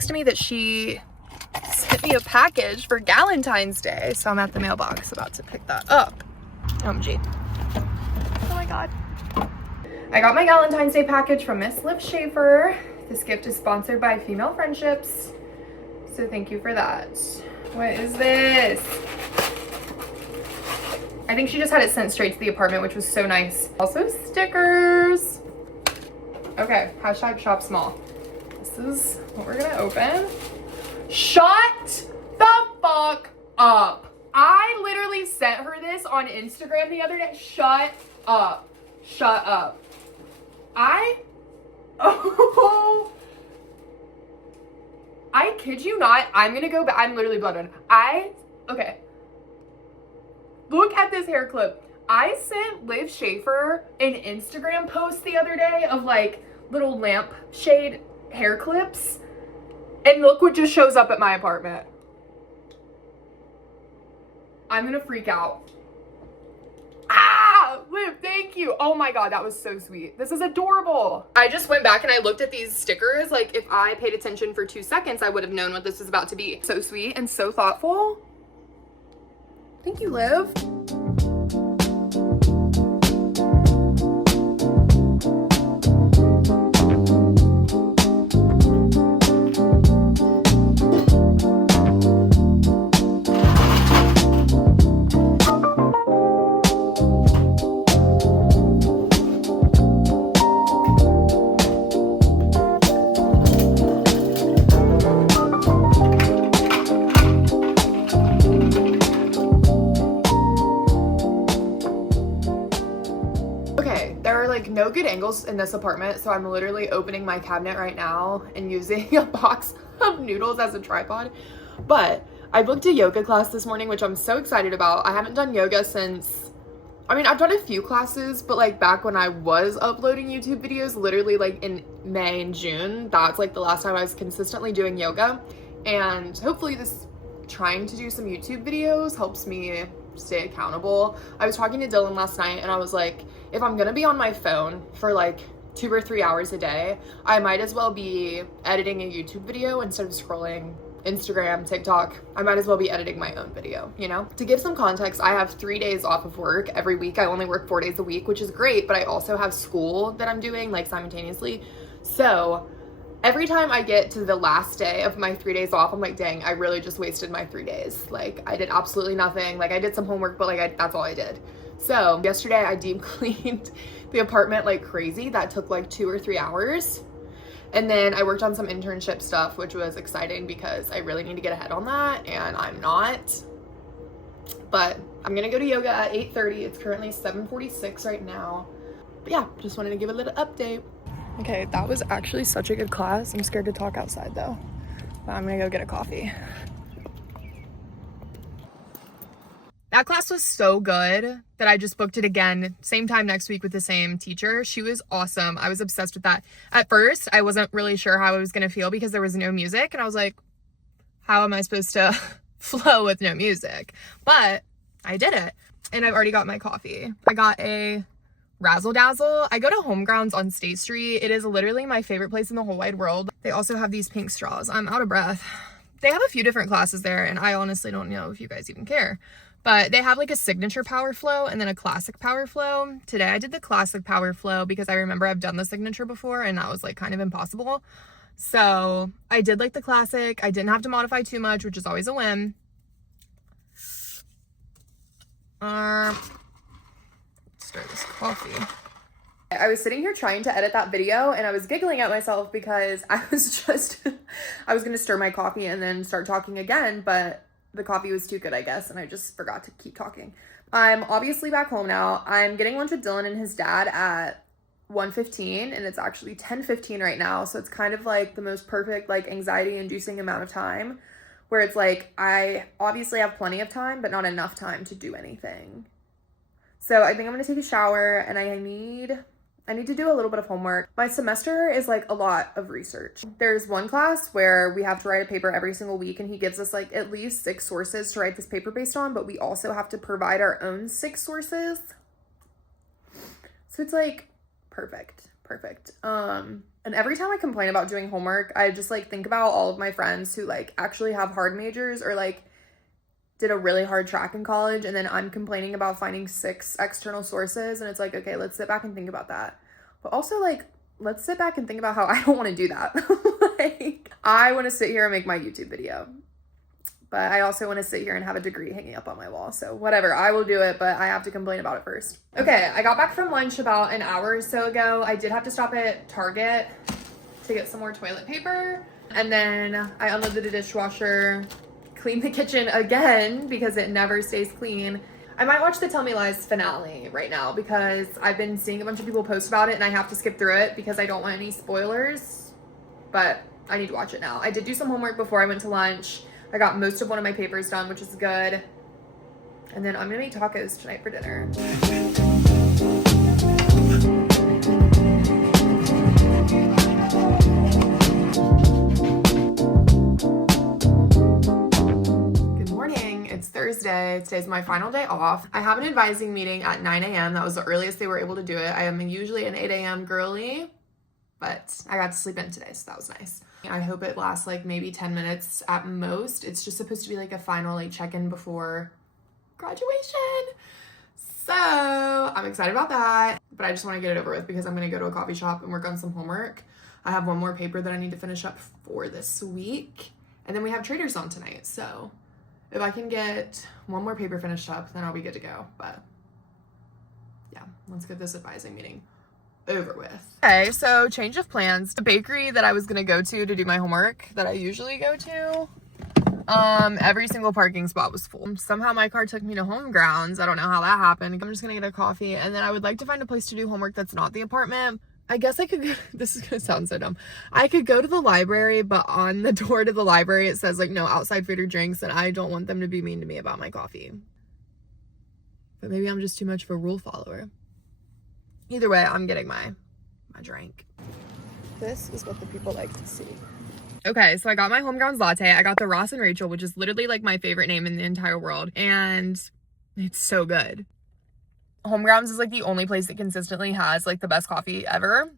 texted me that she sent me a package for Galentine's Day, so I'm at the mailbox about to pick that up. OMG. Oh my god. I got my Galentine's Day package from Miss Liv Schaefer. This gift is sponsored by Female Friendships, so thank you for that. What is this? I think she just had it sent straight to the apartment, which was so nice. Also stickers. Okay, hashtag shop small. This is what we're gonna open. Shut the fuck up. I literally sent her this on Instagram the other day. Shut up. Shut up. I kid you not. I'm gonna go back. I'm literally blooded. Okay. Look at this hair clip. I sent Liv Schaefer an Instagram post the other day of like little lampshade hair clips. And look what just shows up at my apartment. I'm gonna freak out. Ah, Liv, thank you. Oh my god, that was so sweet. This is adorable. I just went back and I looked at these stickers. Like, if I paid attention for 2 seconds, I would have known what this was about to be. So sweet and so thoughtful. Thank you, Liv. No good angles in this apartment, so I'm literally opening my cabinet right now and using a box of noodles as a tripod. But I booked a yoga class this morning, which I'm so excited about. I haven't done yoga since, I mean, I've done a few classes, but like back when I was uploading YouTube videos, literally like in May and June, that's like the last time I was consistently doing yoga. And hopefully this trying to do some YouTube videos helps me stay accountable. I was talking to Dylan last night and I was like, if I'm gonna be on my phone for like 2 or 3 hours a day, I might as well be editing a YouTube video instead of scrolling Instagram, TikTok. I might as well be editing my own video, you know? To give some context, I have 3 days off of work every week. I only work 4 days a week, which is great, but I also have school that I'm doing like simultaneously. So every time I get to the last day of my 3 days off, I'm like, dang, I really just wasted my 3 days. Like, I did absolutely nothing. Like, I did some homework, but like, that's all I did. So yesterday I deep cleaned the apartment like crazy. That took like 2 or 3 hours. And then I worked on some internship stuff, which was exciting because I really need to get ahead on that, and I'm not. But I'm gonna go to yoga at 8:30. It's currently 7:46 right now. But yeah, just wanted to give a little update. Okay, that was actually such a good class. I'm scared to talk outside though. But I'm gonna go get a coffee. That class was so good that I just booked it again, same time next week with the same teacher. She was awesome. I was obsessed with that. At first, I wasn't really sure how I was going to feel because there was no music. And I was like, how am I supposed to flow with no music? But I did it. And I've already got my coffee. I got a Razzle Dazzle. I go to Homegrounds on State Street. It is literally my favorite place in the whole wide world. They also have these pink straws. I'm out of breath. They have a few different classes there, and I honestly don't know if you guys even care. But they have like a signature power flow and then a classic power flow. Today I did the classic power flow because I remember I've done the signature before and that was like kind of impossible. So I did like the classic. I didn't have to modify too much, which is always a win. Let's start this coffee. I was sitting here trying to edit that video and I was giggling at myself because I was gonna stir my coffee and then start talking again, but the coffee was too good, I guess, and I just forgot to keep talking. I'm obviously back home now. I'm getting lunch with Dylan and his dad at 1:15, and it's actually 10:15 right now, so it's kind of like the most perfect, like, anxiety-inducing amount of time, where it's like, I obviously have plenty of time, but not enough time to do anything. So I think I'm gonna take a shower, and I need to do a little bit of homework. My semester is like a lot of research. There's one class where we have to write a paper every single week and he gives us like at least 6 sources to write this paper based on, but we also have to provide our own 6 sources. So it's like perfect. And every time I complain about doing homework, I just like think about all of my friends who like actually have hard majors or like did a really hard track in college, and then I'm complaining about finding 6 external sources, and it's like, okay, let's sit back and think about that. But also like, let's sit back and think about how I don't want to do that. Like, I want to sit here and make my YouTube video, but I also want to sit here and have a degree hanging up on my wall. So whatever, I will do it, but I have to complain about it first. Okay, I got back from lunch about an hour or so ago. I did have to stop at Target to get some more toilet paper. And then I unloaded the dishwasher, cleaned the kitchen again because it never stays clean. I might watch the Tell Me Lies finale right now because I've been seeing a bunch of people post about it and I have to skip through it because I don't want any spoilers, but I need to watch it now. I did do some homework before I went to lunch. I got most of one of my papers done, which is good. And then I'm gonna make tacos tonight for dinner. Good morning, it's Thursday. Today's my final day off. I have an advising meeting at 9 a.m. That was the earliest they were able to do it. I am usually an 8 a.m. girly, but I got to sleep in today, so that was nice. I hope it lasts like maybe 10 minutes at most. It's just supposed to be like a final like check-in before graduation. So I'm excited about that, but I just want to get it over with because I'm going to go to a coffee shop and work on some homework. I have one more paper that I need to finish up for this week. And then we have Trader Zone tonight. So if I can get one more paper finished up, then I'll be good to go. But yeah, let's get this advising meeting over with. Okay, so change of plans. The bakery that I was gonna go to do my homework that I usually go to, every single parking spot was full. Somehow my car took me to Home Grounds. I don't know how that happened. I'm just gonna get a coffee, and then I would like to find a place to do homework that's not the apartment. I guess I could go, this is gonna sound so dumb. I could go to the library, but on the door to the library it says like no outside food or drinks, and I don't want them to be mean to me about my coffee. But maybe I'm just too much of a rule follower. Either way, I'm getting my drink. This is what the people like to see. Okay, so I got my Home Grounds latte. I got the Ross and Rachel, which is literally like my favorite name in the entire world. And it's so good. Home Grounds is like the only place that consistently has like the best coffee ever.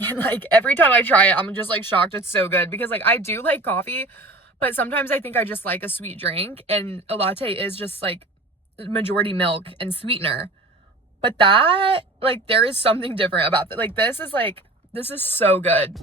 And like every time I try it, I'm just like shocked it's so good because like I do like coffee, but sometimes I think I just like a sweet drink, and a latte is just like majority milk and sweetener. But that, like, there is something different about that. Like, this is so good.